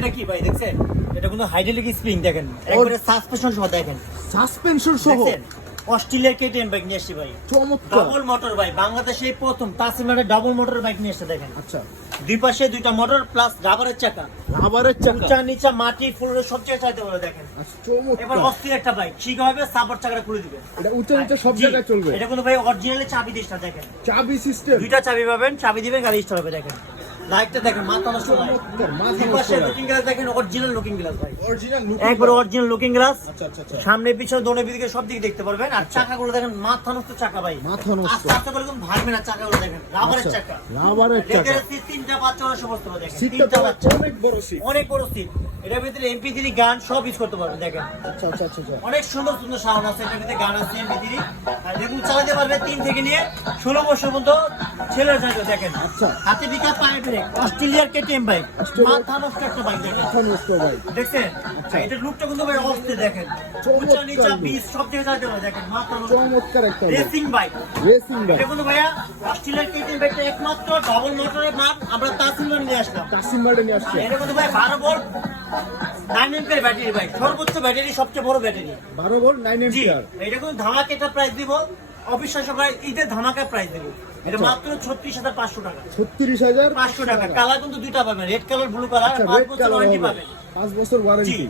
এটা কি ভাই দেখছেন? এটা কিন্তু হাইড্রোলিক স্প্রিং দেখেন। একবারে সাসপেনশন সহ দেখেন। সাসপেনশন সহ? দেখছেন? অস্ট্রেলিয়ার কেটিএম বাইক নিয়ে আসছি ভাই। চমৎকার। ডাবল মোটর ভাই বাংলাদেশে এই প্রথম তাসিমারের ডাবল মোটর বাইক নিয়ে এসে দেখেন। আচ্ছা। দুই পাশে দুইটা মোটর প্লাস রাবারের চাকা। রাবারের চাকা। উঁচা নিচা মাটি ফুলের সব জায়গায় চাইতে পারে দেখেন। আচ্ছা, এবার অস্থির একটা বাইক ঠিক হবে সাপোর্ট চাকাটা খুলে দিবে। এটা উঁচা নিচা সব জায়গায় চলবে? এটা কিন্তু ভাই অরিজিনালি চাবি দেখেন। চাবি সিস্টেম দুইটা চাবি পাবেন চাবি দিবেন গাড়ি স্টার্ট হবে দেখেন। লাইটটা দেখেন মাথা নষ্ট পাশে লুকিং গ্লাস দেখেন অরিজিনাল লুকিং গ্লাস ভাই। অরিজিনাল একবার অরিজিনাল লুকিং গ্লাস আচ্ছা আচ্ছা আচ্ছা। সামনে পিছনে দোনে দিকে সব দিকে দেখতে পারবেন। আর চাকাগুলো দেখেন মাথা নষ্ট চাকা ভাই। মাথা নষ্ট। আস্তে করে ভাঙবে না চাকাগুলো দেখেন রাবারের আচ্ছা, চাকা। রাবারের চাকা। তিনটা বাচ্চা ওরা সমস্ত দেখেন তিনটা বাচ্চা অনেক বড় সিট। অনেক বড় সিট। এটার ভিতরে এমপি থ্রি গান সব ইউজ করতে পারবেন দেখেন। আচ্ছা আচ্ছা আচ্ছা আচ্ছা। অনেক সুন্দর সুন্দর সাউন্ড আছে এটার ভিতরে গান আছে এমপি থ্রি দেখুন চালাতে পারবে তিন থেকে নিয়ে ষোলো বছর পর্যন্ত ছেলের দেখেন। আচ্ছা। হাতে বিকা পায়ে ব্রেক অস্ট্রেলিয়ার কেটিএম বাইক মাথা নষ্ট একটা বাইক দেখেন। মাথা নষ্ট ভাই দেখছেন? আচ্ছা। এটার লুকটা কিন্তু ভাই অস্থির দেখেন। উঁচা নিচা। পিস সব জায়গায় চালাতে পারবে দেখেন মাথা চমৎকার একটা রেসিং বাইক রেসিং বাইক এটা কিন্তু ভাইয়া অস্ট্রেলিয়ার কেটিএম বাইকটা একমাত্র ডাবল মোটরের মাপ আমরা তাসিলমান নিয়ে আসলাম। কাসিম বার্ডে নিয়ে আসছে। এটা কিন্তু ভাই বারো ভোল্ট নাইন এমপের ব্যাটারি বাইক সর্বোচ্চ ব্যাটারি সবচেয়ে বড় ব্যাটারি বারো ভোল্ট নাইন জি এম্পিয়ার এটা কিন্তু ধামাকা প্রাইস দিব। অবিশ্বাস্য প্রাইস ঈদের ধামাকা প্রাইস দেবো। এটা আচ্ছা। মাত্র ছত্রিশ হাজার পাঁচশো টাকা। ছত্রিশ হাজার পাঁচশো টাকা। কালার কিন্তু দুইটা পাবেন। রেড কালার ব্লু কালার পাঁচ বছর ওয়ারেন্টি পাবেন। পাঁচ বছর ওয়ারেন্টি